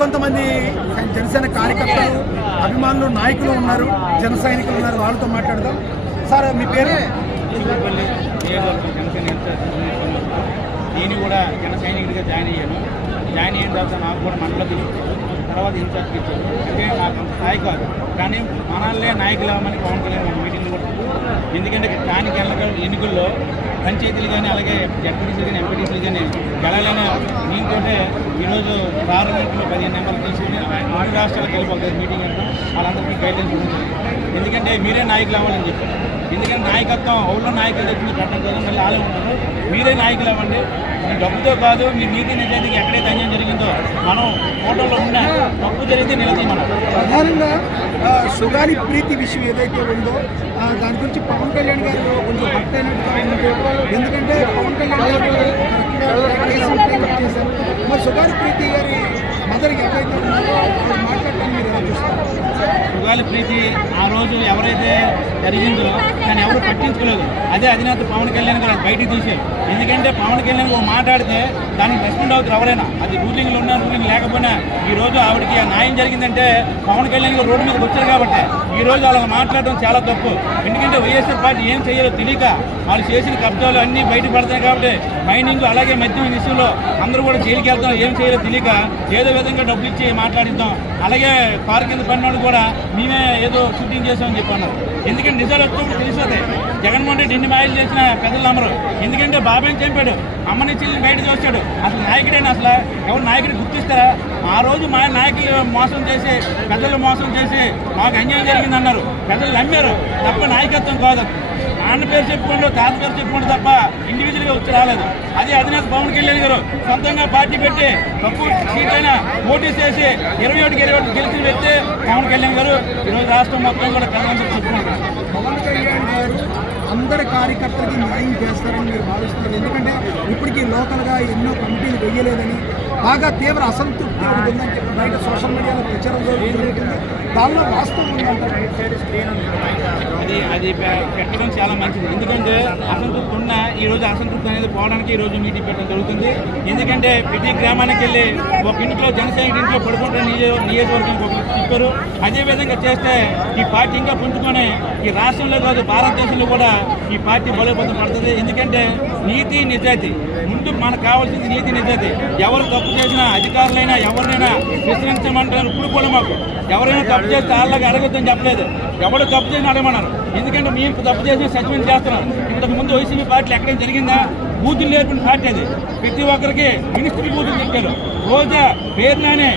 కొంతమంది జనసేన కార్యకర్తలు అభిమానులు నాయకులు ఉన్నారు, జన సైనికులు ఉన్నారు, వాళ్ళతో మాట్లాడదాం. సార్ మీ పేరు? నేను కూడా జన సైనికుడిగా జాయిన్ అయ్యాను. జాయిన్ అయిన తర్వాత నాకు కూడా మండలం తీసుకొచ్చారు, తర్వాత ఇన్ఛార్జ్ ఇచ్చారు. అంటే నాకు అంత స్థాయి కాదు, కానీ మనల్నే నాయకులు అవ్వమని పవన్ కళ్యాణ్ మన మీటింగ్లు కూడా. ఎందుకంటే స్థానిక ఎన్నికల్లో పంచాయతీలు కానీ అలాగే జడ్పీటీసీలు కానీ ఎంపీటీసీలు కానీ గెలాలని దీంతోటే ఈరోజు పార్లమెంట్లో 15 నెంబర్లు తీసుకుని 3 రాష్ట్రాలకు వెళ్ళిపోతుంది మీటింగ్ అంటే వాళ్ళందరికీ గైడ్లైన్స్ ఉంటుంది. ఎందుకంటే మీరే నాయకులు అవ్వాలని చెప్పారు. ఎందుకంటే నాయకత్వం ఊళ్ళో నాయకులు తెచ్చింది కట్టడం కదా, మళ్ళీ వాళ్ళే ఉంటారు. మీరే నాయకులు అవ్వండి. మీ డబ్బుతో కాదు, మీ నీతి నిజాయితీకి ఎక్కడైతే అన్యాయం జరిగిందో మనం ఫోటోలో ఉన్న తప్పు జరిగితే నిలదీ. మనం ప్రధానంగా సుగాలి ప్రీతి విషయం ఏదైతే ఉందో దాని గురించి పవన్ కళ్యాణ్ గారు కొంచెం హర్ట్ అయినట్టుగా ఉంది. ఎందుకంటే పవన్ కళ్యాణ్ గారు చేశారు. మరి సుగాలి ప్రీతి గారి మదర్ ఎక్కడైతే ఉన్నారో మాట్లాడటానికి మీరు ఎలా చూస్తారు? సుగాలి ప్రీతి ఆ రోజు ఎవరైతే జరిగిందో కానీ ఎవరు పట్టించుకోలేదు. అదే అధినేత పవన్ కళ్యాణ్ గారు బయటికి తీశారు. ఎందుకంటే పవన్ కళ్యాణ్ గారు మాట్లాడితే దానికి రెస్పాండ్ అవుతారు ఎవరైనా. అది రూలింగ్లో ఉన్నా రూలింగ్ లేకపోయినా ఈ రోజు ఆవిడకి ఆ న్యాయం జరిగిందంటే పవన్ కళ్యాణ్ గారు రోడ్డు మీదకి వచ్చారు కాబట్టి ఈ రోజు అలా మాట్లాడడం చాలా తప్పు. ఎందుకంటే వైఎస్ఆర్ పార్టీ ఏం చేయాలో తెలియక వాళ్ళు చేసిన కబ్జాలు అన్నీ బయటపడతాయి కాబట్టి మైనింగ్ అలాగే మద్యం విషయంలో అందరూ కూడా జైలుకి వెళ్తాం, ఏం చేయాలో తెలియక ఏదో విధంగా డబ్బులు ఇచ్చి మాట్లాడిద్దాం. అలాగే కారు కింద పడినాడు కూడా మేమే ఏదో షూటింగ్ చేసామని చెప్పి అన్నారు. ఎందుకంటే నిజాలు వచ్చినప్పుడు తెలిసిపోతే జగన్మోహన్ రెడ్డి ఎన్ని మాయలు చేసిన పెద్దలు నమ్మరు. ఎందుకంటే బాబాయ్ చంపాడు, అమ్మని చెల్లిని బయటకు వచ్చాడు. అసలు నాయకుడైనా అసలు ఎవరు నాయకుడు గుర్తిస్తారా? ఆ రోజు మా నాయకులు మోసం చేసి పెద్దలు మోసం చేసి మాకు అన్యాయం జరిగింది అన్నారు. పెద్దలు నమ్మారు తప్ప నాయకత్వం కాదు. నాన్న పేరు చెప్పుకోండి, తాత పేరు చెప్పుకోండి తప్ప ఇండివిజువల్గా వచ్చి రాలేదు. అదే అధినేత పవన్ కళ్యాణ్ గారు సొంతంగా పార్టీ పెట్టి తక్కువ సీట్లైనా పోటీ చేసి 21కి 21 గెలిచిన వ్యక్తి పవన్ కళ్యాణ్ గారు. ఈరోజు రాష్ట్రం మొత్తం కూడా ప్రజలందరూ చెప్పుకుంటారు. పవన్ కళ్యాణ్ గారు అందరి కార్యకర్తలకి న్యాయం చేస్తారని మీరు భావిస్తున్నారు. ఎందుకంటే ఇప్పటికీ లోకల్గా ఎన్నో కమిటీలు వెయ్యలేదని బాగా తీవ్ర అసంతృప్తి ఉంటుందని చెప్పి బయట సోషల్ మీడియాలో ప్రచారం జరుగుతుంది. దానిలో వాస్తవం ఉందంటారు. అది పెట్టడం చాలా మంచిది. ఎందుకంటే అసంతృప్తి ఉన్న ఈరోజు అసంతృప్తి అనేది పోవడానికి ఈరోజు మీటింగ్ పెట్టడం జరుగుతుంది. ఎందుకంటే ప్రతి గ్రామానికి వెళ్ళి ఒక ఇంట్లో జనసైనిక ఇంట్లో పడుకుంటున్న నియోజకవర్గం చెప్పారు. అదేవిధంగా చేస్తే ఈ పార్టీ ఇంకా పుంజుకొని ఈ రాష్ట్రంలో కాదు భారతదేశంలో కూడా ఈ పార్టీ బలోపేతం పడుతుంది. ఎందుకంటే నీతి నిజాయితీ ముందు మనకు కావాల్సింది నీతి నిజాయితీ. ఎవరు తప్పు చేసినా అధికారులైనా ఎవరినైనా విశ్రమించమంటారు. ఇప్పుడు కూడా మాకు ఎవరైనా తప్పు చేస్తే వాళ్ళకి అడగొద్దని చెప్పలేదు. ఎవరు తప్పు చేసినా అడగమన్నారు. ఎందుకంటే మేము తప్పు చేసి సస్పెండ్ చేస్తున్నాం. ఇంతకు ముందు వైసీపీ పార్టీలు ఎక్కడైనా జరిగిందా? బూతులు నేర్పిన పార్టీ అది. ప్రతి ఒక్కరికి మినిస్ట్రీ బూతులు చెప్పారు. రోజా పేరునానే